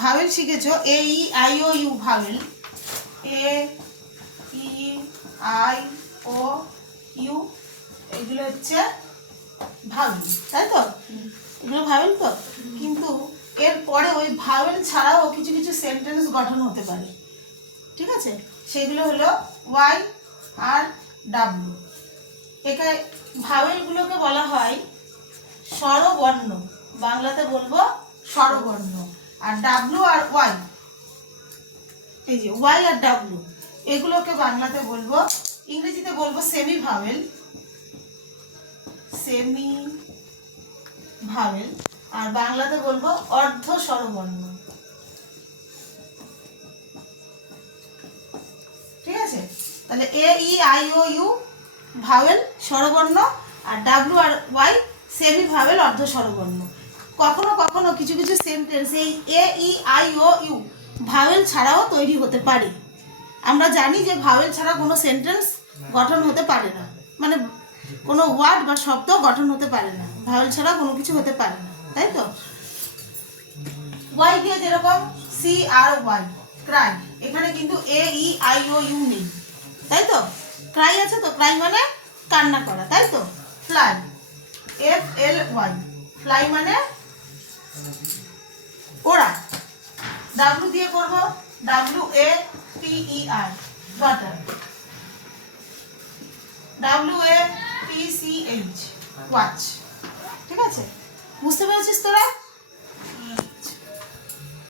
Vowel শিখেছো, A E I O U vowel A E I O U, এগুলো হচ্ছে vowel তাই তো? এগুলো ভাওয়েল তো? কিন্তু এর পরে ওই ভাওয়েল ছাড়াও কিছু কিছু সেন্টেন্স গঠন হতে পারে, ঠিক আছে? সেগুলো হলো ওয়াই আর ডাব্লু। এখানে ভাওয়েলগুলোকে বলা হয় স্বরবর্ণ, বাংলাতে বলব স্বরবর্ণ। আর ডাব্লু আর ওয়াই এই যে ওয়াই আর ডাব্লু এগুলোকে বাংলাতে বলব, ইংরেজিতে বলব সেমি ভাওয়েল সেমি ভাওয়েল আর বাংলাতে বলব অর্ধ স্বরবর্ণ। ঠিক আছে? তাহলে A E I O U vowel স্বরবর্ণ, আর ডাব্লু আর ওয়াই সেমি ভাওয়েল অর্ধ স্বরবর্ণ। কখনো কখনো কিছু কিছু সেন্টেন্স এই A E I O U vowel ছাড়াও তৈরি হতে পারে। আমরা জানি যে ভাওয়েল ছাড়া কোনো সেন্টেন্স গঠন হতে পারে না। মানে কোনো ওয়ার্ড বা শব্দ গঠন হতে পারে না। ভাওয়েল ছাড়া কোনো কিছু হতে পারে না। তাই তো? ওয়াই দিয়ে যেরকম সি আর ওয়াই ক্রাই এখানে কিন্তু এ ই আই ও ইউ নেই। তাই তো? ক্রাই আছে তো? ক্রাই মানে কান্না করা। তাই তো? Fly F L Y fly মানে ওরা। ডাব্লু দিয়ে করব W A T E R water W A T C H watch ঠিক আছে? বুঝতে পেরেছিস তোরা?